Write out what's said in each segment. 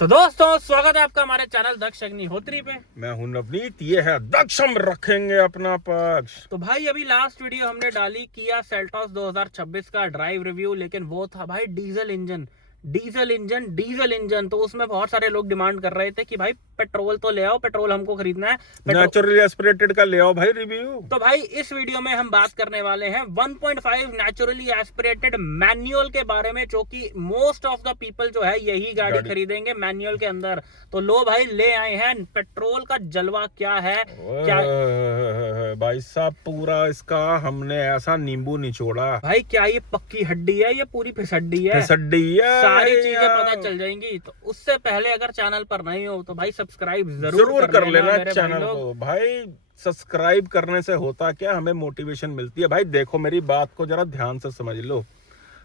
तो दोस्तों स्वागत है आपका हमारे चैनल दक्ष अग्निहोत्री पे। मैं हूं नवनीत, ये है दक्ष, हम रखेंगे अपना पक्ष। तो भाई अभी लास्ट वीडियो हमने डाली किया सेल्टॉस 2026 का ड्राइव रिव्यू, लेकिन वो था भाई डीजल इंजन। तो उसमें बहुत सारे लोग डिमांड कर रहे थे कि भाई पेट्रोल तो ले आओ, पेट्रोल हमको खरीदना है, नेचुरली एस्पिरेटेड का ले आओ भाई रिव्यू। तो भाई इस वीडियो में हम बात करने वाले हैं 1.5 नेचुरली एस्पिरेटेड मैनुअल के बारे में, जो कि मोस्ट ऑफ द पीपल जो है यही गाड़ी खरीदेंगे मैनुअल के अंदर। तो लो भाई ले आए हैं, पेट्रोल का जलवा क्या है भाई साहब, पूरा इसका हमने ऐसा नींबू निचोड़ा भाई। क्या ये पक्की हड्डी है, ये पूरी फिसड्डी है, सारी चीजें पता चल जाएंगी। तो उससे पहले अगर चैनल पर नहीं हो तो भाई सब्सक्राइब जरूर कर लेना चैनल को। भाई सब्सक्राइब करने से होता क्या, हमें मोटिवेशन मिलती है। भाई देखो मेरी बात को जरा ध्यान से समझ लो।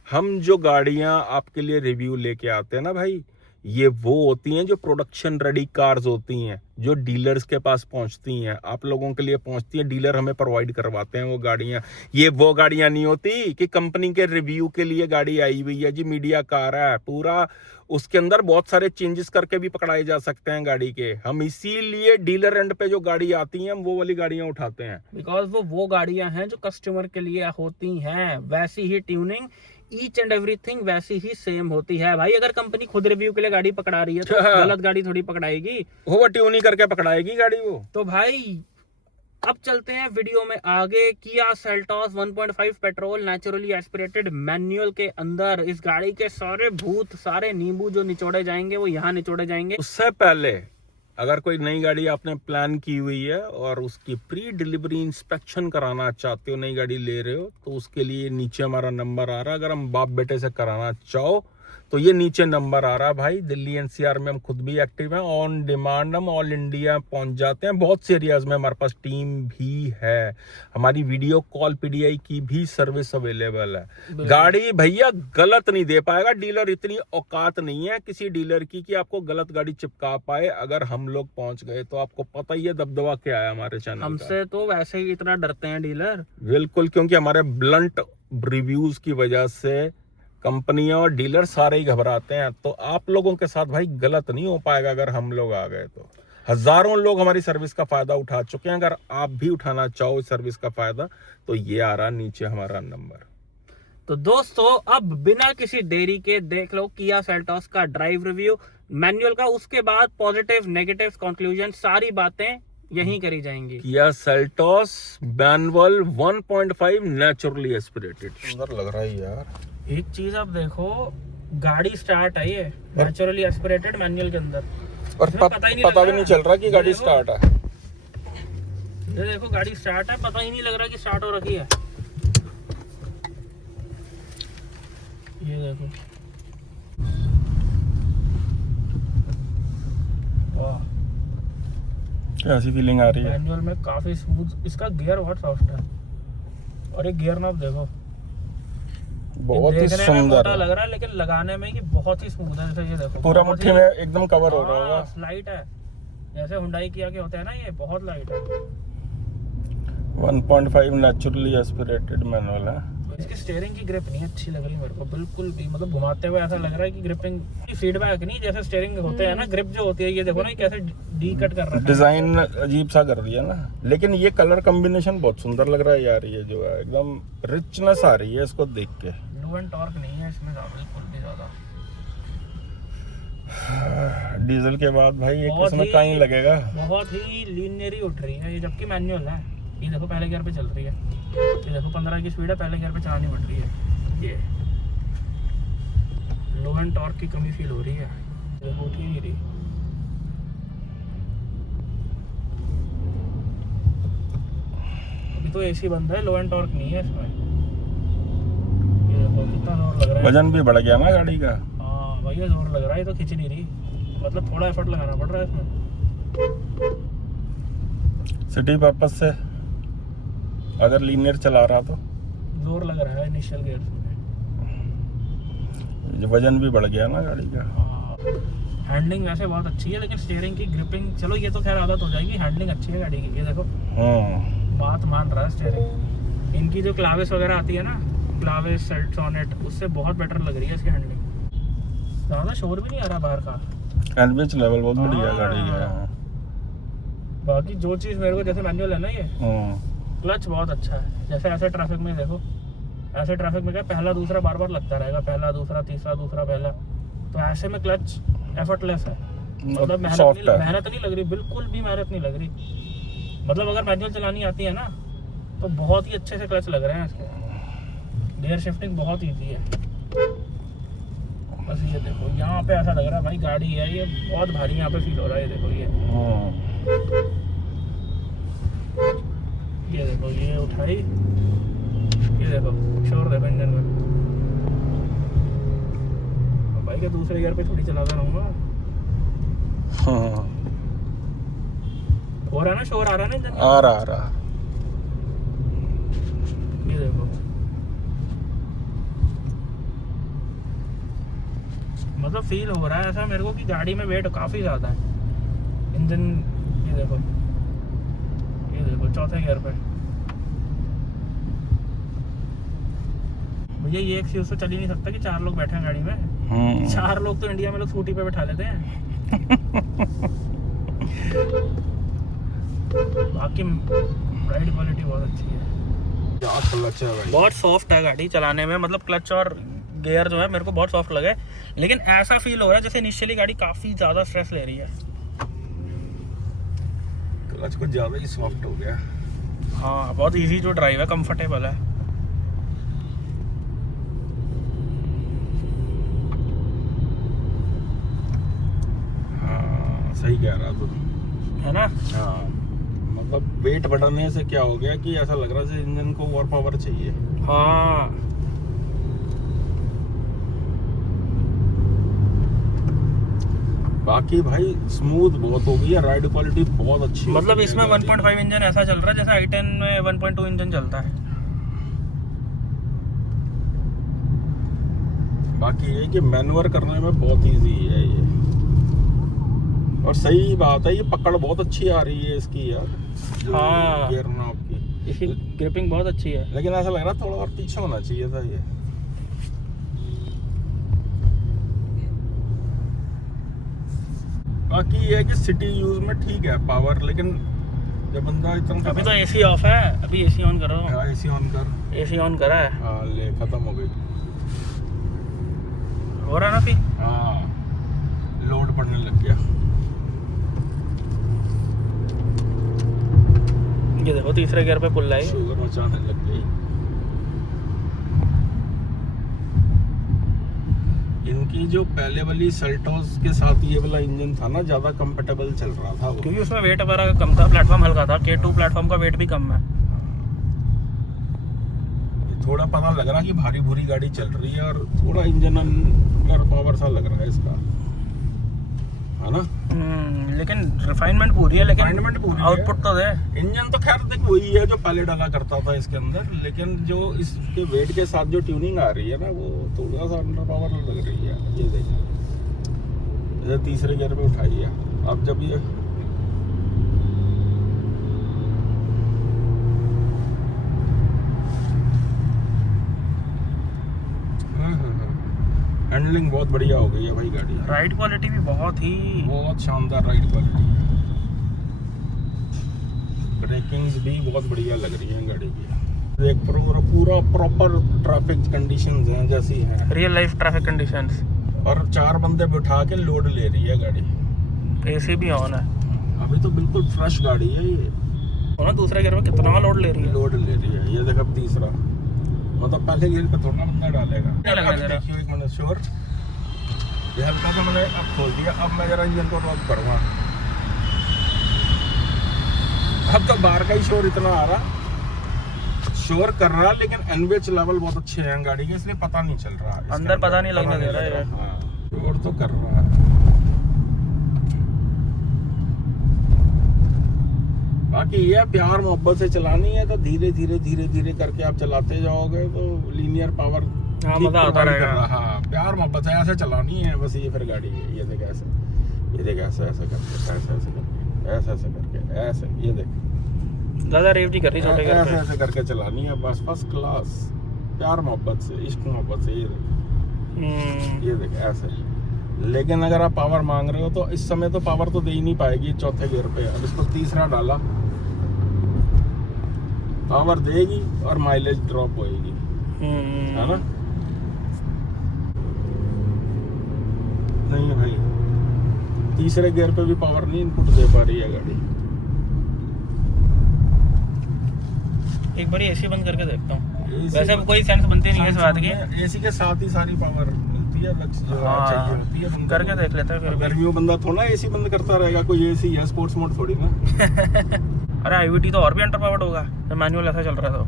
हम जो गाड़ियां आपके लिए रिव्यू लेके आते हैं ना भाई, ये वो होती हैं जो प्रोडक्शन रेडी कार्स होती हैं, जो डीलर्स के पास पहुंचती हैं, आप लोगों के लिए पहुंचती हैं, डीलर हमें प्रोवाइड करवाते हैं वो गाड़ियां। ये वो गाड़ियां नहीं होती कि कंपनी के रिव्यू के लिए गाड़ी आई हुई है जी, मीडिया कार है पूरा, उसके अंदर बहुत सारे चेंजेस करके भी पकड़ाए जा सकते हैं गाड़ी के। हम इसीलिए डीलर एंड पे जो गाड़ी आती हैं हम वो वाली गाड़ियां उठाते हैं, बिकॉज वो गाड़ियां हैं जो कस्टमर के लिए होती हैं। वैसी ही ट्यूनिंग, ईच एंड एवरीथिंग वैसी ही सेम होती है भाई। अगर कंपनी खुद रिव्यू के लिए गाड़ी पकड़ा रही है तो गलत गाड़ी थोड़ी पकड़ाएगी, वो ट्यूनिंग करके पकड़ाएगी गाड़ी वो। तो भाई अब चलते हैं वीडियो में आगे। Kia Seltos 1.5 petrol naturally aspirated manual के अंदर इस गाड़ी के सारे भूत, सारे नींबू जो निचोड़े जाएंगे वो यहाँ निचोड़े जाएंगे। उससे पहले अगर कोई नई गाड़ी आपने प्लान की हुई है और उसकी प्री डिलीवरी इंस्पेक्शन कराना चाहते हो, नई गाड़ी ले रहे हो, तो उसके लिए नीचे हमारा नंबर आ रहा है। अगर हम बाप बेटे से कराना चाहो तो ये नीचे नंबर आ रहा है भाई। दिल्ली एनसीआर में हम खुद भी एक्टिव हैं, ऑन डिमांड हम ऑल इंडिया पहुंच जाते हैं। बहुत से एरियाज में हमारे पास टीम भी है, हमारी वीडियो कॉल पीडीआई की भी सर्विस अवेलेबल है। गाड़ी भैया गलत नहीं दे पाएगा डीलर, इतनी औकात नहीं है किसी डीलर की कि आपको गलत गाड़ी चिपका पाए। अगर हम लोग पहुंच गए तो आपको पता ही है दबदबा क्या है हमारे चैनल का। हमसे तो वैसे ही इतना डरते हैं डीलर, बिल्कुल, क्योंकि हमारे ब्लंट रिव्यूज की वजह से कंपनियां और डीलर सारे ही घबराते हैं। तो आप लोगों के साथ भाई गलत नहीं हो पाएगा अगर हम लोग आ गए तो। हजारों लोग हमारी सर्विस का फायदा उठा चुके हैं, अगर आप भी उठाना चाहो इस सर्विस का फायदा तो ये आ रहा नीचे हमारा नंबर। तो दोस्तों अब बिना किसी देरी के देख लो किया सेल्टॉस का ड्राइव रिव्यू मैनुअल का, उसके बाद पॉजिटिव नेगेटिव कंक्लूजन सारी बातें यहीं करी जाएंगी। Kia Seltos manual 1.5 naturally aspirated, सुंदर लग रहा है यार। एक चीज आप देखो, गाड़ी स्टार्ट है ये नेचुरली एस्पिरेटेड मैनुअल के अंदर, और पता भी नहीं चल रहा कि गाड़ी स्टार्ट है। ये देखो गाड़ी स्टार्ट है, पता ही नहीं लग रहा कि स्टार्ट हो रखी है। ये देखो, कैसी फीलिंग आ रही है। मैनुअल में काफी स्मूथ, इसका गियर बहुत सॉफ्ट है, और एक गियर नॉब देखो बहुत ही सुंदर लग रहा है, लेकिन लगाने में ये बहुत ही स्मूथ है। जैसे ये देखो पूरा मुट्ठी में एकदम कवर हो रहा होगा। लाइट है, जैसे हुंडई किया के होता है ना, ये बहुत लाइट है। 1.5 नेचुरली एस्पिरेटेड मैनुअल है। इसकी स्टीयरिंग की ग्रिप नहीं अच्छी लग रही मेरे को बिल्कुल भी, मतलब घुमाते हुए ऐसा लग रहा है कि ग्रिपिंग फीडबैक नहीं, जैसे स्टीयरिंग होते हैं ना, ग्रिप जो होती है, ये देखो ना कैसे डी कट कर रहा है, डिजाइन अजीब सा कर दिया ना। लेकिन ये कलर कॉम्बिनेशन बहुत सुंदर लग रहा है यार, ये जो है एकदम रिचनेस आ रही है इसको देख के। लू एंड टॉर्क नहीं है इसमें बिल्कुल भी ज्यादा। डीजल के बाद भाई ये किसमें कहीं लगेगा, बहुत ही लीनियर ही उठ रही है ये, जबकि मैनुअल है। ये देखो पहले गियर पे चल रही है, ये देखो 15 की स्पीड है, पहले गियर पे चलानी पड़ रही है। ये लो एंड टॉर्क की कमी फील हो रही है, देखो उठ ही नहीं रही। अभी तो एसी बंद है, लो एंड टॉर्क नहीं है इसमें। ये देखो कितना जोर लग रहा है, वजन भी बढ़ गया ना गाड़ी का। हाँ भैया जोर लग रहा है, ये तो खिंच नहीं रही, मतलब थोड़ा एफर्ट लगाना पड़ रहा है इसमें। सिटी पर्पस से अगर लीनियर चला रहा तो जोर लग रहा है इनिशियल गियर में। वजन भी बढ़ गया ना गाड़ी का। हैंडलिंग वैसे बहुत अच्छी है, लेकिन स्टीयरिंग की ग्रिपिंग, चलो ये तो खैर आदत हो जाएगी, हैंडलिंग अच्छी है गाड़ी की। ये देखो बात मान रहा है स्टीयरिंग। इनकी जो क्लाविस वगैरह आती है ना, क्लाविस सेल्टोनेट, उससे बहुत बेटर लग रही है इसकी हैंडलिंग। ज़्यादा शोर भी नहीं आ रहा बाहर का। एनवीएच लेवल बहुत बढ़िया गाड़ी है। बाकी जो चीज़ मेरे को जैसे मैनुअल है ना ये हम्म। क्लच बहुत अच्छा है। जैसे ऐसे ट्रैफिक में देखो, ऐसे ट्रैफिक में क्या पहला दूसरा बार बार लगता रहेगा, पहला दूसरा तीसरा दूसरा पहला, तो ऐसे में क्लच एफर्टलेस है। मतलब सॉफ्ट है। मेहनत नहीं लग रही, बिल्कुल भी मेहनत नहीं लग रही। मतलब अगर मैनुअल चलानी आती है ना तो बहुत ही अच्छे से क्लच लग रहे हैं इसके। गियर शिफ्टिंग बहुत ईजी है। बस ये देखो यहाँ पे ऐसा लग रहा है भाई गाड़ी है ये बहुत भारी, यहाँ पे फील हो रहा है। ये देखो ये देखो ये उठाई, ये देखो शोर देखो इंजन में। अब भाई के दूसरे गियर पे थोड़ी चलाता रहूँगा। हाँ। हो रहा है ना, शोर आ रहा है ना इंजन में? आ रहा। ये देखो मतलब फील हो रहा है ऐसा मेरे को कि गाड़ी में वेट काफ़ी ज़्यादा है। इंजन ये देखो चौथे गियर पे। भैया ये एक चीज़ तो चल ही नहीं सकता कि 4 लोग बैठे हैं गाड़ी में। 4 लोग तो इंडिया में लोग स्कूटी पे बैठा लेते हैं। बाकी राइड क्वालिटी बहुत अच्छी है। क्या क्लच है भाई, बहुत सॉफ्ट है गाड़ी चलाने में। मतलब क्लच और गियर जो है मेरे को बहुत सॉफ्ट लगे, लेकिन ऐसा फील हो रहा है जैसे इनिशियली गाड़ी काफ़ी ज़्यादा स्ट्रेस ले रही है। क्लच कुछ ज़्यादा ही सॉफ्ट हो गया। हाँ बहुत इजी जो ड्राइव है, कंफर्टेबल है। हाँ सही कह रहा तू, है ना? हाँ मतलब वेट बढ़ाने से क्या हो गया कि ऐसा लग रहा है इंजन को और पावर चाहिए। हाँ बाकी भाई स्मूथ बहुत हो गई है, राइड क्वालिटी बहुत अच्छी है। मतलब इसमें 1.5 इंजन ऐसा चल रहा है जैसे i10 में 1.2 इंजन चलता है। बाकी ये कि मैनुअर करने में बहुत इजी है ये, और सही बात है ये पकड़ बहुत अच्छी आ रही है इसकी यार। हाँ। गियर नॉब की इसकी ग्रिपिंग बहुत अच्छी है। लेकिन ऐसा लग रहा है थोड़ा और पीछे होना चाहिए था ये। बाकी ये है कि सिटी यूज में ठीक है पावर, लेकिन जब बंदा इतना अभी तो एसी ऑफ है, अभी एसी ऑन करो। हाँ एसी ऑन कर। एसी ऑन करा है। हाँ ले खत्म हो गई। हो रहा है ना अभी? हाँ लोड पड़ने लग गया। ये देखो तीसरे गियर पे पुल आई। शुगर मचाने लग गई। इनकी जो पहले वाली सेल्टोस के साथ ये वाला इंजन था ना, ज्यादा कंफर्टेबल चल रहा था वो, क्योंकि उसमें वेट वगैरह कम था, प्लेटफॉर्म हल्का था। K2 प्लेटफॉर्म का वेट भी कम है। थोड़ा पता लग रहा कि भारी भूरी गाड़ी चल रही है, और थोड़ा इंजन अंदर पावर सा लग रहा है इसका, है ना? लेकिन रिफाइनमेंट पूरी है, लेकिन Refinement पूरी है। आउटपुट तो दे। इंजन तो खैर देख वही है जो पहले डाला करता था इसके अंदर, लेकिन जो इसके वेट के साथ जो ट्यूनिंग आ रही है ना, वो थोड़ा सा अंडर पावर लग रही है। ये देखिए जैसे तीसरे गियर पे उठाई है, अब जब ये हैंडलिंग बहुत बढ़िया हो गई है भाई गाड़ी। राइड क्वालिटी भी बहुत शानदार राइड क्वालिटी है। ब्रेकिंग्स भी बहुत बढ़िया लग रही है गाड़ी की। एक पूरा प्रॉपर ट्रैफिक कंडीशंस हैं जैसी हैं, रियल लाइफ ट्रैफिक कंडीशंस। और 4 बंदे बिठा के लोड ले रही है गाड़ी। एसी भी ऑन है। अभी तो बिल्कुल फ्रेश गाड़ी है ये। और ना दूसरे गियर में कितना लोड ले रही है। लोड ले रही है। ये देख अब तीसरा, मतलब पहले गियर पे थोड़ा बंदा डालेगा। नहीं लगने दे रहा। देखिए एक मिनट श्योर, ये हल्का सा मैंने अब खोल दिया। अब मैं जरा इंजन को लॉक करूँगा। अब तो बाहर का ही शोर इतना आ रहा, शोर कर रहा, लेकिन एनवीएच लेवल बहुत अच्छे हैं गाड़ी के, इसलिए पता नहीं चल रहा। अंदर पता नहीं लगने दे रहा है। हाँ, शोर तो कर रहा है। बाकी ये प्यार मोहब्बत से चलानी है तो धीरे धीरे धीरे धीरे करके आप चलाते जाओगे तो लीनियर पावर मजा आता रहेगा। हाँ प्यार मोहब्बत से ऐसे चलानी है बस। ये फिर गाड़ी है, ये देख ऐसे, ये देख ऐसे ऐसे करके, ऐसे ऐसे करके, ऐसे ऐसे करके, ऐसे, ये देख ज्यादा रेव नहीं कर रही छोटे गियर ऐसे पे। ऐसे करके चलानी है बस, फर्स्ट क्लास प्यार मोहब्बत से, इश्क मोहब्बत से। ये देख, ये देख ऐसे लेकिन अगर आप पावर मांग रहे हो तो इस समय तो पावर तो दे ही नहीं पाएगी चौथे गियर पे। अब इसको तीसरा डाला, पावर देगी और माइलेज ड्रॉप होएगी, है ना? नहीं भाई, तीसरे गियर पे भी पावर नहीं इनपुट दे पा रही है गाड़ी। एक बार एसी बंद करके देखता हूँ। वैसे अब कोई सेंस बनती नहीं है इस बात की। एसी के साथ ही सारी पावर मिलती है, हाँ, चाहिए होती है बंदे करके को। देख लेते हैं फिर। गर्मियों बंदा थोड़ा एसी बंद करता रहेगा, कोई एसी है स्पोर्ट्स मोड थोड़ी ना। अरे IVT तो और भी अंडर पावर्ड होगा जब मैनुअल ऐसा चल रहा था।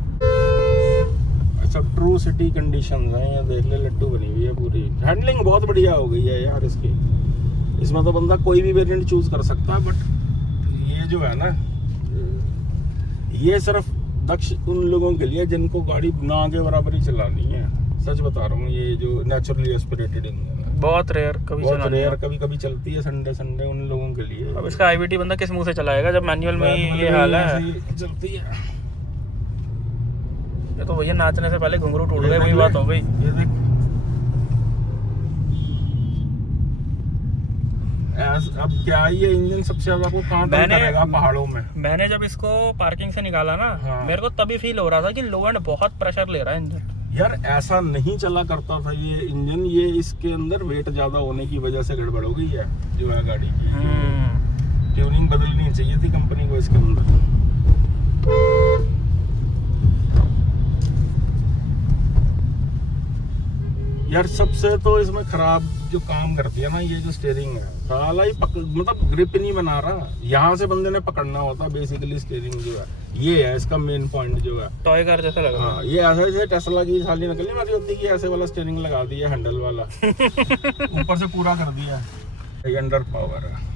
अच्छा, ट्रू सिटी कंडीशंस हैं, ये देख ले, लट्टू बनी हुई है पूरी। हैंडलिंग बहुत बढ़िया हो गई है यार इसकी। इसमें तो बंदा कोई भी वेरिएंट चूज कर सकता है, बट ये जो है ना, ये सिर्फ दक्ष उन लोगों के लिए जिनको गाड़ी ना के बराबर ही चलानी है। सच बता रहा हूँ, ये जो नेचुरली एस्पिरेटेड इंजन है, बहुत रेयर, कभी कभी चलती है संडे उन लोगों के लिए। अब इसका IVT बंदा किस मुंह से चलाएगा जब मैनुअल में ही ये हाल है। चलती है ये तो भैया नाचने से पहले घुंघरू टूट गए, वही बात हो गई। ये देख, अब क्या ये इंजन सबसे ज्यादा को कहाँ तक करेगा पहाड़ों में। मैंने जब इसको पार्किंग से निकाला ना, हाँ। मेरे को तभी फील हो रहा था कि लो एंड बहुत प्रेशर ले रहा है इंजन। यार ऐसा नहीं चला करता था ये इंजन, ये इसके अंदर वेट ज्यादा होने की वजह से गड़बड़ हो गई है जो है गाड़ी की। ट्यूनिंग बदलनी चाहिए थी कंपनी को इसके अंदर। यार सबसे तो इसमें खराब जो काम करती है ना, ये जो स्टीयरिंग है, साला ही मतलब ग्रिप नहीं बना रहा। यहाँ से बंदे ने पकड़ना होता बेसिकली स्टीयरिंग जो है, ये है इसका मेन पॉइंट जो है। टॉय कार जैसा लगा। हाँ, ये ऐसा जैसे टेस्ला की साली निकलने वाली होती है कि ऐसे वाला स्टीयरिंग लगा दिया, हैंडल वाला ऊपर से पूरा कर दिया। ये अंडर पावर है।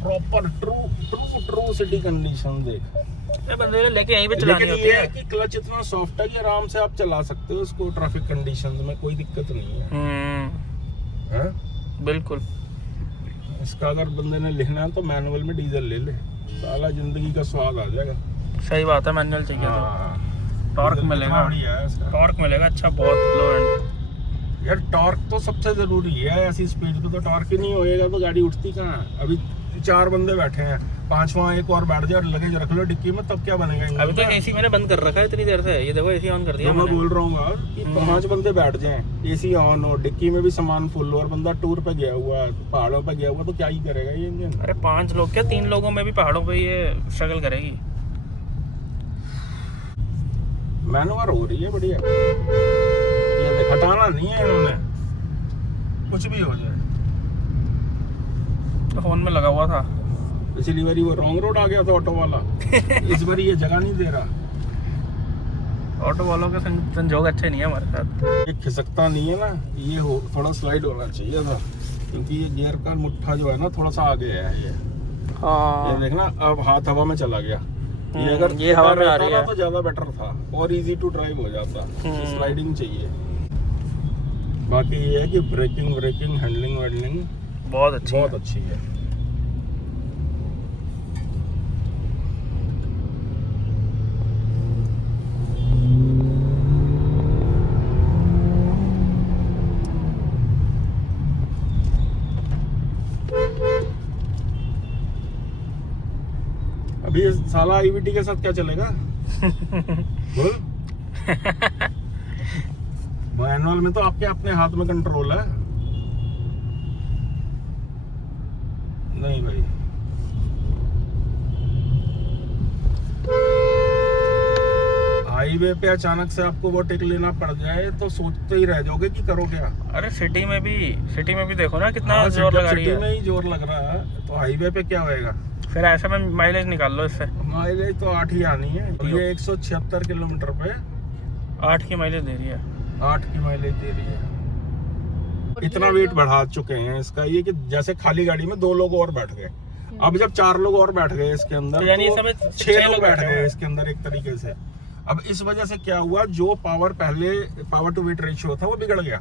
प्रॉपर ट्रू सिटी कंडीशन देख। ये बंदे ने लेके यहीं पे चलानी लेकिन होती ये है। है कि क्लच इतना सॉफ्ट है कि आराम से आप चला सकते हो उसको ट्रैफिक कंडीशंस में, कोई दिक्कत नहीं है। बिल्कुल। इसका अगर बंदे ने लिखना है तो मैनुअल में डीजल ले ले, साला जिंदगी का स्वाद आ जाएगा। सही बात है, मैनुअल चाहिए तो टॉर्क मिलेगा, टॉर्क मिलेगा अच्छा बहुत लो एंड। यार टॉर्क तो सबसे जरूरी है, ऐसी स्पीड पे तो टॉर्क ही नहीं होएगा तो गाड़ी उठती कहाँ है। अभी 4 बंदे बैठे हैं, 5वां एक और बैठ जाए और लगेज रख लो डिक्की में, तब क्या बनेगा। अभी तक एसी मैंने बंद कर रखा है इतनी देर से, ये देखो एसी ऑन कर दिया मैं बोल रहा हूँ यार कि 5 बंदे बैठ जाएं, एसी ऑन हो, डिक्की में भी सामान फुल हो, और बंदा टूर पे गया हुआ है, पहाड़ों पे गया हुआ, तो क्या ही करेगा ये इंजन। अरे 5 लोग क्या, 3 लोगों में भी पहाड़ों पे ये स्ट्रगल करेगी। मैनुवर हो रही है बढ़िया, ये देख, हटाना नहीं है इन्होंने, कुछ भी हो जाए। तो फोन में लगा हुआ था, पिछली बारी वो रॉन्ग रोड आ गया था ऑटो वाला इस बारी ये जगह नहीं दे रहा। ऑटो वालों के संजोग अच्छे नहीं है हमारे साथ। ये खिसकता नहीं है ना, ये हो थोड़ा स्लाइड होना चाहिए था, क्योंकि ये गियर का मुट्ठा जो है ना थोड़ा सा आगे है ये। हाँ, ये देखना अब हाथ हवा में चला गया, ये अगर ये हवा में आ रही है तो ज्यादा बेटर था और इजी टू ड्राइव हो जाता। स्लाइडिंग चाहिए। बाकी ये है कि ब्रेकिंग हैंडलिंग बहुत अच्छी है। अभी इस साला IVT के साथ क्या चलेगा बोल। मैनुअल में तो आपके अपने हाथ में कंट्रोल है। नहीं भाई, हाईवे पे अचानक से आपको वो टेक लेना पड़ जाए तो सोचते ही रह जाओगे कि करो क्या। अरे सिटी में भी देखो ना कितना हाँ, जोर लगा रही सिटी है। में ही जोर लग रहा है, तो हाईवे पे क्या होएगा। फिर ऐसे में माइलेज निकाल लो इससे। माइलेज तो 8 ही आनी है, ये 176 किलोमीटर पे 8 की माइलेज दे रही है। 8 की माइलेज दे रही है। इतना वेट बढ़ा चुके हैं इसका ये कि जैसे खाली गाड़ी में 2 लोग और बैठ गए, अब जब 4 लोग और बैठ गए इसके अंदर, तो यानी तो इस समय 6 लोग बैठ गए इसके अंदर एक तरीके से। अब इस वजह से क्या हुआ, जो पावर टू वेट रेशियो था वो बिगड़ गया।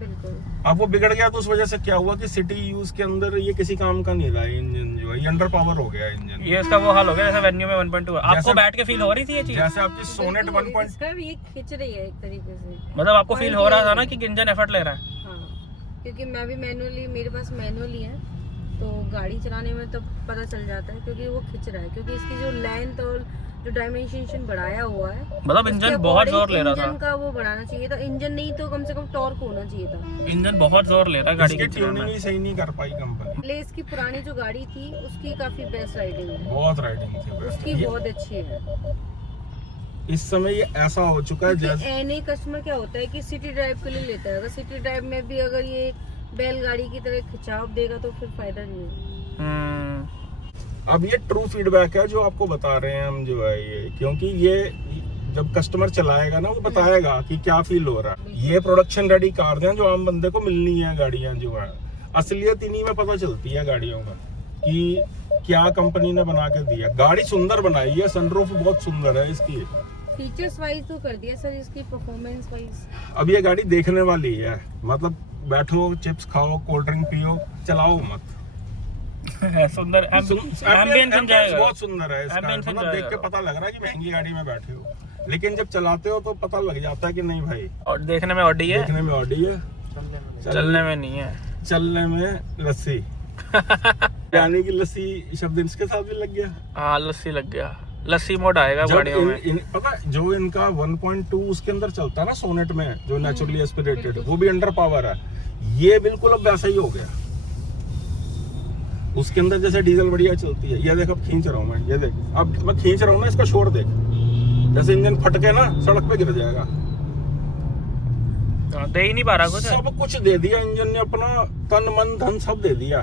बिल्कुल। अब वो बिगड़ गया तो उस वजह से क्या हुआ कि सिटी यूज के अंदर ये किसी काम का नहीं रहा इंजन, जो है ये अंडर पावर हो गया इंजन। ये इसका वो हाल हो गया जैसे वेन्यू में 1.2 आपको जैसे- बैठ के फील हो रही थी ये चीज, जैसे आपकी सोनेट 1. इसका भी ये खिंच रही है एक तरीके से। मतलब आपको फील हो रहा था ना कि इंजन एफर्ट ले रहा है। हाँ, क्योंकि मैं भी मैनुअली, मेरे पास मैनुअली है तो गाड़ी चलाने में तो पता चल जाता है, क्योंकि वो खिंच रहा है, क्योंकि इसकी जो लेंथ और जो डायमेंशन बढ़ाया हुआ है, मतलब इंजन बहुत जोर ले रहा इंजन था। का वो बढ़ाना चाहिए था, इंजन नहीं तो कम से कम टॉर्क होना चाहिए था। इंजन बहुत जोर ले रहा है गाड़ी इसकी की चलाने ट्यूनिंग में। ही सही नहीं कर पाई कंपनी। पहले इसकी पुरानी जो गाड़ी थी उसकी काफी बेस्ट राइडिंग है, बहुत राइडिंग थी उसकी ये- बहुत अच्छी है। इस समय ये ऐसा हो चुका है जैसे एनी कस्टमर क्या होता है कि सिटी ड्राइव के लिए लेता है, अगर सिटी ड्राइव में भी अगर ये बैलगाड़ी की तरह खिंचाव देगा तो फिर फायदा नहीं है। अब ये ट्रू फीडबैक है जो आपको बता रहे हैं हम, जो है ये, क्योंकि ये जब कस्टमर चलाएगा ना वो बताएगा कि क्या फील हो रहा है। ये प्रोडक्शन रेडी कार हैं जो आम बंदे को मिलनी है गाड़ियां, जो है असलियत इन्हीं में पता चलती है गाड़ियों में कि क्या कंपनी ने बना के दिया। गाड़ी सुंदर बनाई है, सनरूफ बहुत सुंदर है इसकी। फीचर्स वाइज तो कर दिया सर, इसकी परफॉर्मेंस वाइज अब ये गाड़ी देखने वाली है, मतलब बैठो, चिप्स खाओ, कोल्ड ड्रिंक पियो, चलाओ मत। सुंदर एम्बियंस जाएगा। बहुत सुंदर है इसका, Ambience मतलब देख के जाएगा। पता लग रहा है कि महंगी गाड़ी में बैठे हो, लेकिन जब चलाते हो तो पता लग जाता है कि नहीं भाई, और देखने में ऑडी है, देखने में ऑडी है, चलने में नहीं है। चलने में लस्सी। यानी कि लस्सी शब्द इसके साथ भी लग गया। हाँ लस्सी लग गया, लस्सी मोड आएगा जब गाड़ियों में। पता जो इनका 1.2 उसके अंदर चलता है ना सोनेट में, जो नेचुरली एस्पिरेटेड, वो भी अंडर पावर है। ये बिल्कुल अब वैसा ही हो गया। उसके अंदर जैसे डीजल बढ़िया चलती है, ये देख अब खींच रहा हूँ मैं, ये देख अब मैं खींच रहा हूँ ना, इसका शोर देख, जैसे इंजन फट के ना सड़क पे गिर जाएगा। दे ही नहीं पा रहा कुछ। सब कुछ दे दिया इंजन ने, अपना तन मन धन सब दे दिया,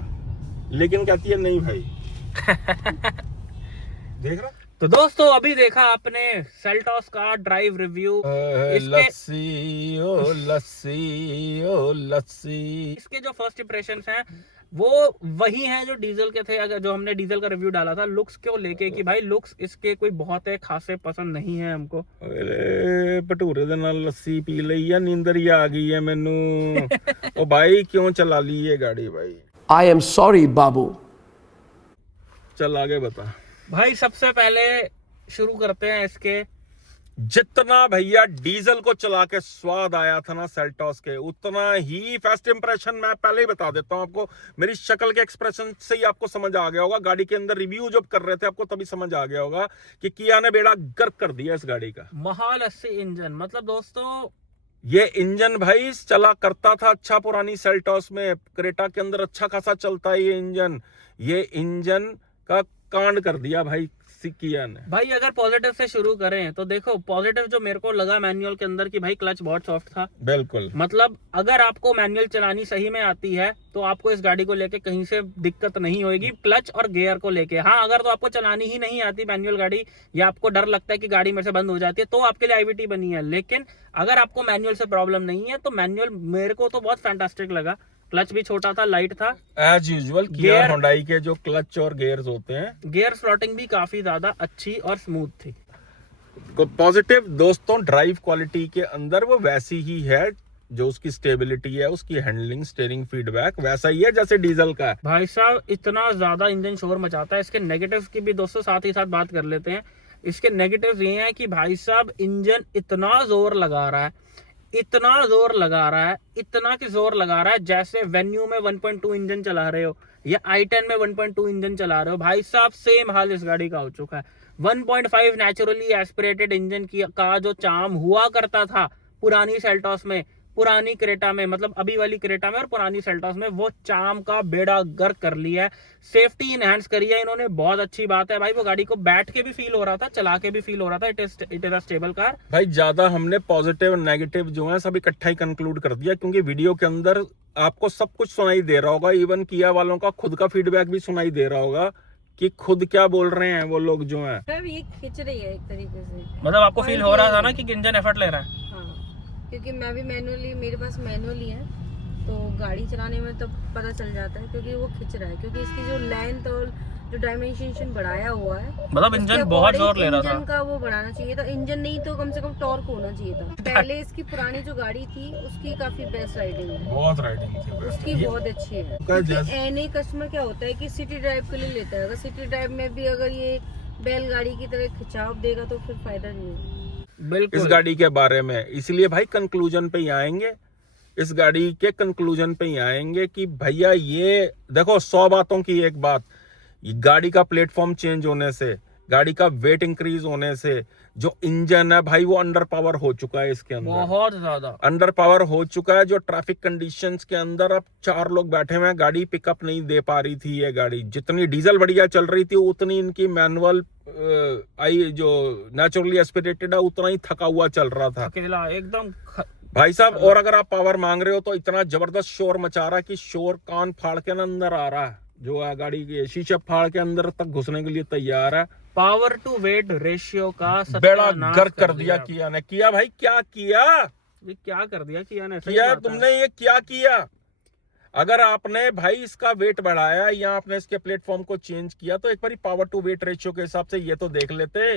लेकिन कहती है नहीं भाई। देख रहा तो दोस्तों अभी देखा आपने सेल्टॉस का ड्राइव रिव्यू। लस्सी ओ लस्सी ओ लस्सी। इसके जो फर्स्ट इंप्रेशंस हैं वो वही हैं जो डीजल के थे, अगर जो हमने डीजल का रिव्यू डाला था लुक्स को लेके कि भाई लुक्स इसके कोई बहुत है खासे पसंद नहीं है हमको। अरे भटूरे दे नाल लस्सी पी लई या नींदर ही आ गई है मैनू। ओ भाई क्यों चला ली ये गाड़ी भाई? I am sorry, Babu. चल आगे बता भाई सबसे पहले शुरू करते हैं इसके, जितना भैया डीजल को चला के स्वाद आया था ना सेल्टॉस के, उतना ही फर्स्ट इंप्रेशन मैं पहले ही बता देता हूं आपको, मेरी शक्ल के एक्सप्रेशन से ही आपको समझ आ गया होगा। गाड़ी के अंदर रिव्यू जब कर रहे थे आपको तभी समझ आ गया होगा कि किया ने बेड़ा गर्क कर दिया इस गाड़ी का। महाल 80 इंजन, मतलब दोस्तों ये इंजन भाई चला करता था अच्छा पुरानी सेल्टॉस में, क्रेटा के अंदर अच्छा खासा चलता है ये इंजन। ये इंजन का कांड कर दिया भाई किया ने। भाई अगर पॉजिटिव से शुरू करें तो देखो, पॉजिटिव जो मेरे को लगा मैनुअल के अंदर कि भाई क्लच बहुत सॉफ्ट था। बिल्कुल, मतलब अगर आपको मैनुअल चलानी सही में आती है तो आपको इस गाड़ी को लेके कहीं से दिक्कत नहीं होगी, क्लच और गियर को लेके। हाँ अगर तो आपको चलानी ही नहीं आती मैनुअल गाड़ी, या आपको डर लगता है कि गाड़ी मेरे से बंद हो जाती है, तो आपके लिए आईवीटी बनी है। लेकिन अगर आपको मैनुअल से प्रॉब्लम नहीं है तो मैनुअल मेरे को तो बहुत फैंटास्टिक लगा। क्लच भी छोटा था, लाइट था एज यूजुअल किया होंडाई के जो क्लच और गियर्स होते हैं। गियर स्लॉटिंग भी काफी ज्यादा अच्छी और स्मूथ थी। पॉजिटिव दोस्तों ड्राइव क्वालिटी के अंदर वो वैसी ही है, जो उसकी स्टेबिलिटी है, उसकी हैंडलिंग, स्टीयरिंग फीडबैक वैसा ही है जैसे डीजल का है। भाई साहब इतना ज्यादा इंजन शोर मचाता है। इसके नेगेटिव्स की भी दोस्तों साथ ही साथ बात कर लेते हैं। इसके नेगेटिव्स ये हैं कि भाई साहब इंजन इतना जोर लगा रहा है, इतना जोर लगा रहा है, इतना की जोर लगा रहा है जैसे वेन्यू में 1.2 इंजन चला रहे हो या i10 में 1.2 इंजन चला रहे हो। भाई साहब सेम हाल इस गाड़ी का हो चुका है। 1.5 नेचुरली एस्पिरेटेड इंजन का जो चार्म हुआ करता था पुरानी सेल्टॉस में, पुरानी क्रेटा में, मतलब अभी वाली क्रेटा में और पुरानी सेल्टॉस में, वो चार्म का बेड़ा गर्क कर लिया है। सेफ्टी इनहेंस करी है इन्होंने, बहुत अच्छी बात है भाई। वो गाड़ी को बैठ के भी फील हो रहा था, चला के भी फील हो रहा था। It is a stable car. भाई ज्यादा हमने पॉजिटिव और नेगेटिव जो है सब इकट्ठा ही कंक्लूड कर दिया, क्योंकि वीडियो के अंदर आपको सब कुछ सुनाई दे रहा होगा। इवन किया वालों का खुद का फीडबैक भी सुनाई दे रहा होगा कि खुद क्या बोल रहे हैं वो लोग जो हैं। सर ये खिंच रही है एक तरीके से, मतलब आपको फील हो रहा था ना कि इंजन एफर्ट ले रहा है। क्योंकि मैं भी मैनुअली, मेरे पास मैनुअली है तो गाड़ी चलाने में तो पता चल जाता है, क्योंकि वो खिंच रहा है, क्योंकि इसकी जो लेंथ और जो डायमेंशन बढ़ाया हुआ है, मतलब उसके इंजन बहुत according जोर ले रहा इंजन था। का वो बढ़ाना चाहिए था। इंजन नहीं तो कम से कम टॉर्क होना चाहिए था। पहले इसकी पुरानी जो गाड़ी थी उसकी काफी बेस्ट राइडिंग है, बहुत राइडिंग थी उसकी बहुत अच्छी है। जैसे- एनी कस्टमर क्या होता है कि सिटी ड्राइव के लिए लेता है, अगर सिटी ड्राइव में भी अगर ये बैलगाड़ी की तरह खिंचाव देगा तो फिर फायदा नहीं है। बिल्कुल। इस गाड़ी के बारे में, इसलिए भाई कंक्लूजन पे ही आएंगे, इस गाड़ी के कंक्लूजन पे ही आएंगे कि भैया ये देखो 100 बातों की एक बात, ये गाड़ी का प्लेटफॉर्म चेंज होने से, गाड़ी का वेट इंक्रीज होने से जो इंजन है भाई वो अंडर पावर हो चुका है, इसके अंदर बहुत ज्यादा अंडर पावर हो चुका है। जो ट्रैफिक कंडीशंस के अंदर अब 4 लोग बैठे हुए हैं, गाड़ी पिकअप नहीं दे पा रही थी। ये गाड़ी जितनी डीजल बढ़िया चल रही थी उतनी इनकी मैनुअल आई जो नेचुरली एस्पिरेटेड है उतना ही थका हुआ चल रहा था अकेला एकदम भाई साहब। और अगर आप पावर मांग रहे हो तो इतना जबरदस्त शोर मचा रहा है कि शोर कान फाड़ के ना अंदर आ रहा है, जो है गाड़ी के शीशे फाड़ के अंदर तक घुसने के लिए तैयार है। पावर टू वेट रेशियो का बेड़ा सत्यानाश गर्क कर दिया किया ने। किया भाई, क्या किया, ये क्या कर दिया किया ने, सही किया बात है। तुमने ये क्या किया। अगर आपने भाई इसका वेट बढ़ाया या आपने इसके प्लेटफॉर्म को चेंज किया तो एक बार पावर टू वेट रेशियो के हिसाब से ये तो देख लेते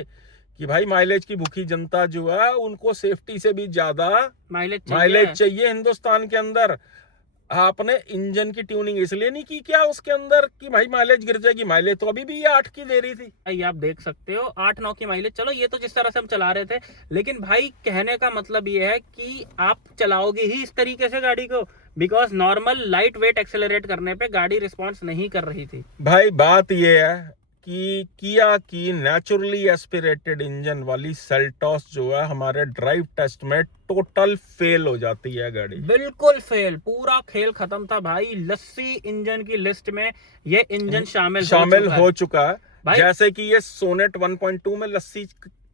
कि भाई माइलेज की भूखी जनता जो है उनको सेफ्टी से भी ज्यादा माइलेज चाहिए हिंदुस्तान के अंदर। आपने इंजन की ट्यूनिंग इसलिए नहीं की क्या उसके अंदर कि भाई माइलेज गिर जाएगी। माइलेज तो अभी भी ये 8 की दे रही थी। भाई आप देख सकते हो 8-9 की माइलेज, चलो ये तो जिस तरह से हम चला रहे थे, लेकिन भाई कहने का मतलब ये है कि आप चलाओगे ही इस तरीके से गाड़ी को, because normal light weight accelerate करने पे गाड़ी रिस्पॉन्स नहीं कर रही थी। भाई बात ये है कि किया की नेचुरली एस्पिरेटेड इंजन वाली सेल्टॉस जो है हमारे ड्राइव टेस्ट में टोटल फेल हो जाती है गाड़ी। बिल्कुल फेल, पूरा खेल खत्म था भाई। लस्सी इंजन की लिस्ट में ये इंजन शामिल हो चुका है। भाई जैसे कि ये सोनेट 1.2 में लस्सी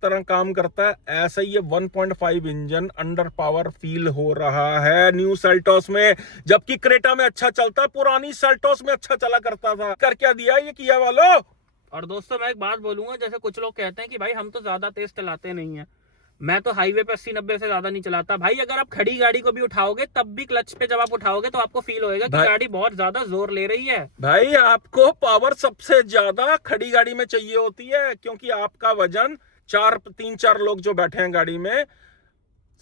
तरह काम करता है, ऐसा ही ये 1.5 इंजन अंडर पावर फील हो रहा है न्यू सेल्टॉस में। जबकि क्रेटा में अच्छा चलता है, पुरानी सेल्टॉस में अच्छा चला करता था। कर क्या दिया ये किया वालों। और दोस्तों मैं एक बात बोलूंगा, जैसे कुछ लोग कहते हैं कि भाई हम तो ज्यादा तेज चलाते नहीं है, मैं तो हाईवे पे 80-90 से ज्यादा नहीं चलाता। भाई अगर आप खड़ी गाड़ी को भी उठाओगे तब भी क्लच पे जब आप उठाओगे तो आपको फील होएगा कि गाड़ी बहुत ज्यादा जोर ले रही है। भाई आपको पावर सबसे ज्यादा खड़ी गाड़ी में चाहिए होती है, क्योंकि आपका वजन 3-4 लोग जो बैठे हैं गाड़ी में,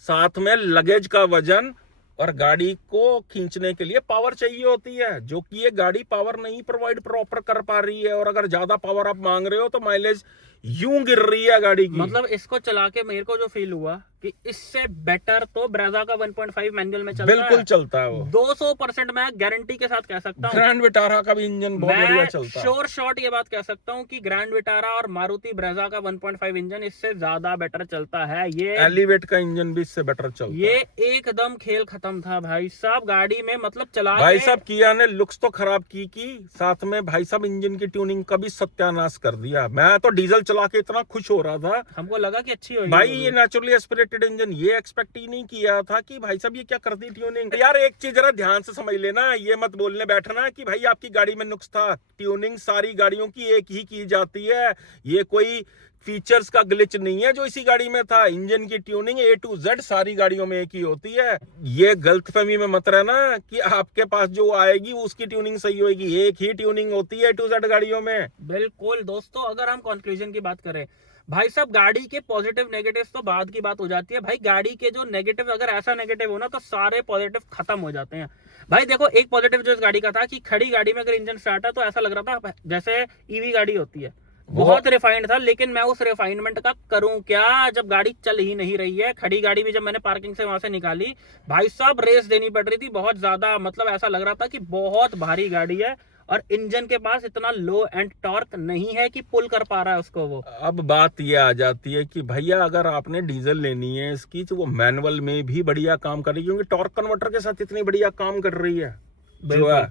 साथ में लगेज का वजन और गाड़ी को खींचने के लिए पावर चाहिए होती है, जो कि ये गाड़ी पावर नहीं प्रोवाइड प्रॉपर कर पा रही है। और अगर ज्यादा पावर आप मांग रहे हो तो माइलेज यूं गिर रही है गाड़ी की। मतलब इसको चला के मेरे को जो फील हुआ कि इससे बेटर तो ब्रेजा का 1.5 मैनुअल में चलता बिल्कुल है। चलता है वो 200% मैं गारंटी के साथ कह सकता हूँ। ग्रैंड विटारा का भी इंजन बहुत बढ़िया मैं चलता है। श्योर शॉट ये बात कह सकता हूँ कि ग्रैंड विटारा और मारुति ब्रेजा का 1.5 इंजन इससे ज्यादा बेटर चलता है। ये एलिवेट का इंजन भी इससे बेटर चलता है। ये एकदम खेल खत्म था भाई साहब गाड़ी में, मतलब चला भाई साहब किया ने लुक्स तो खराब की साथ में भाई साहब इंजन की ट्यूनिंग का भी सत्यानाश कर दिया। मैं तो डीजल चला के इतना खुश हो रहा था, हमको लगा कि अच्छी होगी भाई ये नेचुरली एस्पिरेटेड इंजन, ये एक्सपेक्ट ही नहीं किया था कि भाई साहब ये क्या कर दी ट्यूनिंग। यार एक चीज जरा ध्यान से समझ लेना, ये मत बोलने बैठना कि भाई आपकी गाड़ी में नुक्स था। ट्यूनिंग सारी गाड़ियों की एक ही की जाती है, ये कोई फीचर्स का ग्लिच नहीं है जो इसी गाड़ी में था। इंजन की ट्यूनिंग A to Z सारी गाड़ियों में एक ही होती है। ये गलतफहमी में मत रहना कि आपके पास जो आएगी उसकी ट्यूनिंग सही होगी, एक ही ट्यूनिंग होती है A to Z गाड़ियों में। बिल्कुल दोस्तों, अगर हम कंक्लूजन की बात करें भाई साहब, गाड़ी के पॉजिटिव नेगेटिव तो बाद की बात हो जाती है। भाई गाड़ी के जो नेगेटिव, अगर ऐसा नेगेटिव हो ना तो सारे पॉजिटिव खत्म हो जाते हैं। भाई देखो एक पॉजिटिव जो इस गाड़ी का था कि खड़ी गाड़ी में अगर इंजन स्टार्ट है तो ऐसा लग रहा था जैसे ईवी गाड़ी होती है, बहुत रिफाइंड था। लेकिन मैं उस रिफाइनमेंट का करूं क्या जब गाड़ी चल ही नहीं रही है। खड़ी गाड़ी भी जब मैंने पार्किंग से वहां से निकाली, भाई साहब रेस देनी पड़ रही थी बहुत ज्यादा। मतलब ऐसा लग रहा था कि बहुत भारी गाड़ी है और इंजन के पास इतना लो एंड टॉर्क नहीं है कि पुल कर पा रहा है उसको वो। अब बात ये आ जाती है कि भैया अगर आपने डीजल लेनी है इसकी तो वो मैनुअल में भी बढ़िया काम कर रही है, क्योंकि टॉर्क कन्वर्टर के साथ इतनी बढ़िया काम कर रही है जो है,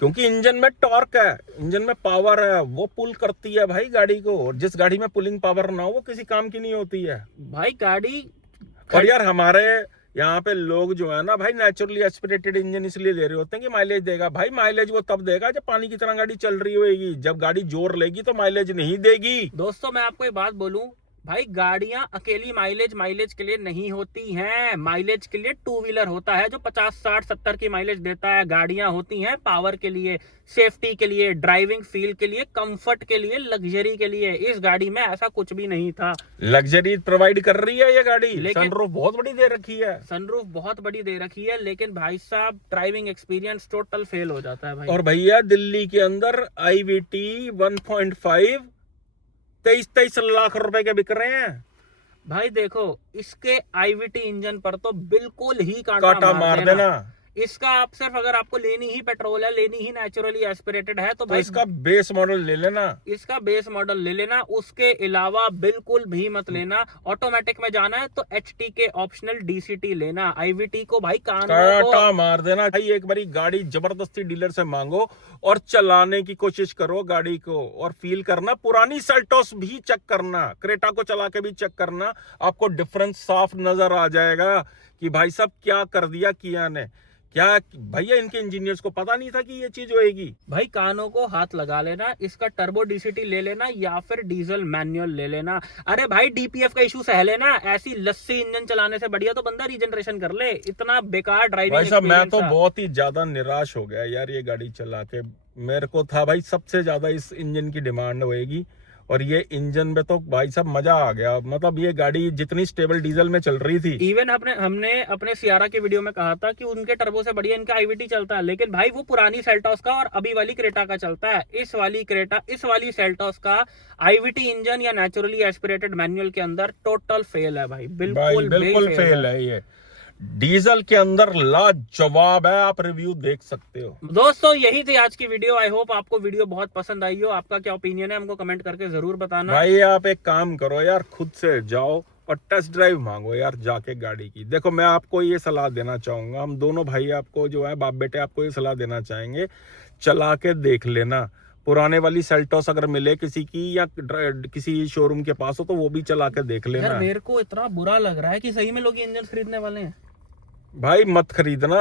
क्योंकि इंजन में टॉर्क है, इंजन में पावर है, वो पुल करती है भाई गाड़ी को। और जिस गाड़ी में पुलिंग पावर ना हो वो किसी काम की नहीं होती है भाई गाड़ी। और यार हमारे यहाँ पे लोग जो है ना भाई नेचुरली एस्पिरेटेड इंजन इसलिए ले रहे होते हैं कि माइलेज देगा। भाई माइलेज वो तब देगा जब पानी की तरह गाड़ी चल रही होगी, जब गाड़ी जोर लेगी तो माइलेज नहीं देगी। दोस्तों मैं आपको एक बात बोलूं, भाई गाड़ियां अकेली माइलेज के लिए नहीं होती हैं। माइलेज के लिए टू व्हीलर होता है जो 50, 60, 70 की माइलेज देता है। गाड़ियां होती हैं पावर के लिए, सेफ्टी के लिए, ड्राइविंग फील के लिए, कंफर्ट के लिए, लग्जरी के लिए। इस गाड़ी में ऐसा कुछ भी नहीं था। लग्जरी प्रोवाइड कर रही है ये गाड़ी, लेकिन सनरूफ बहुत बड़ी दे रखी है। सनरूफ बहुत बड़ी दे रखी है, लेकिन भाई साहब ड्राइविंग एक्सपीरियंस टोटल फेल हो जाता है भाई। और भैया दिल्ली के अंदर IVT 1.5 23 लाख रुपए के बिक रहे हैं भाई देखो, इसके IVT इंजन पर तो बिल्कुल ही कांटा मार देना। इसका आप सिर्फ, अगर आपको लेनी ही पेट्रोल है, लेनी ही नेचुरली एस्पिरेटेड है, तो भाई इसका बेस मॉडल ले लेना। इसका बेस मॉडल ले लेना। उसके अलावा बिल्कुल भी मत लेना। ऑटोमेटिक में जाना है तो HT के ऑप्शनल DCT लेना। IVT को भाई कांटा मार देना भाई। एक बारी गाड़ी जबरदस्ती डीलर से मांगो और चलाने की कोशिश करो गाड़ी को, और फील करना। पुरानी सेल्टोस भी चेक करना, क्रेटा को चला के भी चेक करना, आपको डिफरेंस साफ नजर आ जाएगा कि भाई साहब क्या कर दिया किया ने। क्या भैया इनके इंजीनियर्स को पता नहीं था कि ये चीज होएगी? भाई कानों को हाथ लगा लेना। इसका टर्बो DCT ले लेना या फिर डीजल मैनुअल ले लेना। अरे भाई DPF का इशू सह लेना। ऐसी लस्सी इंजन चलाने से बढ़िया तो बंदा रीजनरेशन कर ले। इतना बेकार ड्राइविंग भाई साहब मैं तो बहुत ही ज्यादा निराश हो गया यार ये गाड़ी चला के। मेरे को था भाई सबसे ज्यादा इस इंजन की डिमांड होएगी, और ये इंजन में तो भाई साहब मजा आ गया। मतलब ये गाड़ी जितनी स्टेबल डीजल में चल रही थी, इवन हमने अपने सियारा के वीडियो में कहा था कि उनके टर्बो से बढ़िया इनका IVT चलता है, लेकिन भाई वो पुरानी सेल्टॉस का और अभी वाली क्रेटा का चलता है। इस वाली सेल्टॉस का IVT इंजन या नेचुरली एस्पिरेटेड मैनुअल के अंदर टोटल फेल है भाई। बिल्कुल फेल है ये। डीजल के अंदर लाजवाब है, आप रिव्यू देख सकते हो। दोस्तों यही थी आज की वीडियो। आई होप आपको वीडियो बहुत पसंद आई हो। आपका क्या ओपिनियन है हमको कमेंट करके जरूर बताना। भाई आप एक काम करो यार, खुद से जाओ और टेस्ट ड्राइव मांगो यार जाके गाड़ी की। देखो मैं आपको ये सलाह देना चाहूंगा, हम दोनों भाई आपको जो है बाप बेटे आपको ये सलाह देना चाहेंगे, चला के देख लेना। पुराने वाली सेल्टोस अगर मिले किसी की या किसी शोरूम के पास हो तो वो भी चला के देख लेना। यार मेरे को इतना बुरा लग रहा है कि सही में लोग ये इंजन खरीदने वाले हैं। भाई मत खरीदना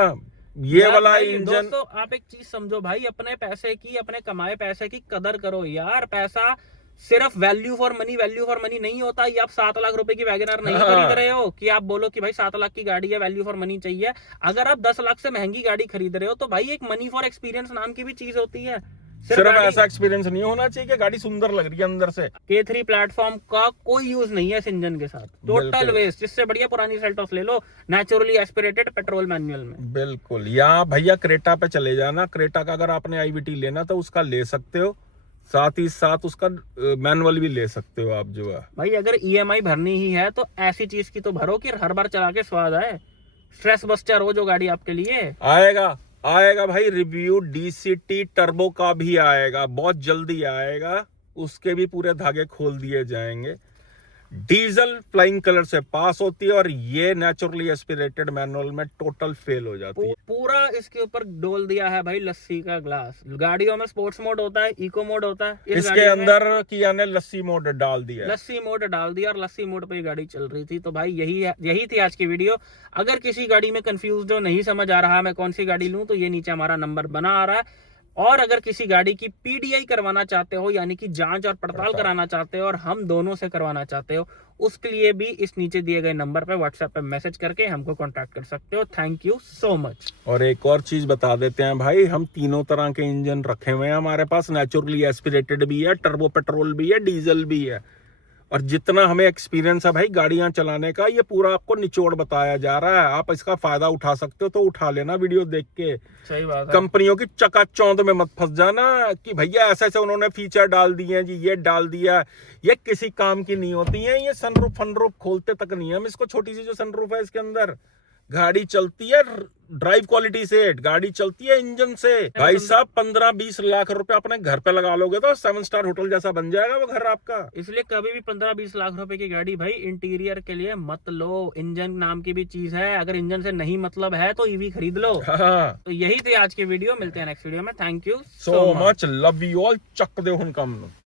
ये वाला इंजन। दोस्तों आप एक चीज समझो भाई, अपने पैसे की, अपने कमाए पैसे की कदर करो यार। पैसा सिर्फ वैल्यू फॉर मनी नहीं होता। ये आप 7 लाख रुपए की वैगनर नहीं खरीद रहे हो कि आप बोलो कि भाई 7 लाख की गाड़ी है, वैल्यू फॉर मनी चाहिए। अगर आप 10 लाख से महंगी गाड़ी खरीद रहे हो तो भाई एक मनी फॉर एक्सपीरियंस नाम की भी चीज होती है। सिर्फ ऐसा एक्सपीरियंस नहीं होना चाहिए कि गाड़ी सुंदर लग रही है अंदर से। K3 प्लेटफॉर्म का कोई यूज नहीं है इस इंजन के साथ, टोटल वेस्ट। जिससे बढ़िया पुरानी सेल्टॉस ले लो नेचुरली एस्पिरेटेड पेट्रोल मैनुअल में। बिल्कुल। या भैया क्रेटा पे चले जाना, क्रेटा का अगर आपने IVT लेना तो उसका ले सकते हो, साथ ही साथ उसका मैनुअल भी ले सकते हो आप जो है। भाई अगर EMI भरनी ही है तो ऐसी चीज की तो भरो कि हर बार चला के स्वाद आए, स्ट्रेस बस्टर हो जो गाड़ी आपके लिए। आएगा भाई रिव्यू DCT टर्बो का भी आएगा, बहुत जल्दी आएगा। उसके भी पूरे धागे खोल दिए जाएंगे। डीजल फ्लाइंग कलर से पास होती है और ये नेचुरली एस्पिरेटेड मैनुअल में टोटल फेल हो जाती है। पूरा इसके ऊपर डोल दिया है भाई लस्सी का ग्लास। गाड़ियों में स्पोर्ट्स मोड होता है, इको मोड होता है, इसके अंदर किया ने लस्सी मोड डाल दिया और लस्सी मोड पे गाड़ी चल रही थी। तो भाई यही थी आज की वीडियो। अगर किसी गाड़ी में कंफ्यूज हो, नहीं समझ आ रहा मैं कौन सी गाड़ी लूं, तो ये नीचे हमारा नंबर बना आ रहा है। और अगर किसी गाड़ी की PDI करवाना चाहते हो, यानी कि जांच और पड़ताल कराना चाहते हो, और हम दोनों से करवाना चाहते हो, उसके लिए भी इस नीचे दिए गए नंबर पे WhatsApp पे मैसेज करके हमको कांटेक्ट कर सकते हो। Thank you so much. और एक और चीज बता देते हैं भाई, हम तीनों तरह के इंजन रखे हुए हैं हमारे पास। नेचुरली एस्पिरेटेड भी है, टर्बो पेट्रोल भी है, डीजल भी है। और जितना हमें एक्सपीरियंस है भाई गाड़ियां चलाने का, ये पूरा आपको निचोड़ बताया जा रहा है। आप इसका फायदा उठा सकते हो तो उठा लेना वीडियो देख के। सही बात है। कंपनियों की चकाचौंध में मत फंस जाना कि भैया ऐसे उन्होंने फीचर डाल दिए हैं जी, ये डाल दिया। ये किसी काम की नहीं होती है। ये सनरूफ खोलते तक नहीं है हम इसको। छोटी सी जो सनरूफ है इसके अंदर गाड़ी चलती है ड्राइव क्वालिटी से, गाड़ी चलती है इंजन से। भाई साहब 15-20 लाख रुपए अपने घर पे लगा लोगे तो 7 स्टार होटल जैसा बन जाएगा वो घर आपका। इसलिए कभी भी 15-20 लाख रुपए की गाड़ी भाई इंटीरियर के लिए मत लो। इंजन नाम की भी चीज है, अगर इंजन से नहीं मतलब है तो EV खरीद लो। तो यही थी आज की वीडियो। मिलते हैं नेक्स्ट वीडियो में। Thank you so much, love you all. चक दे हुन कम।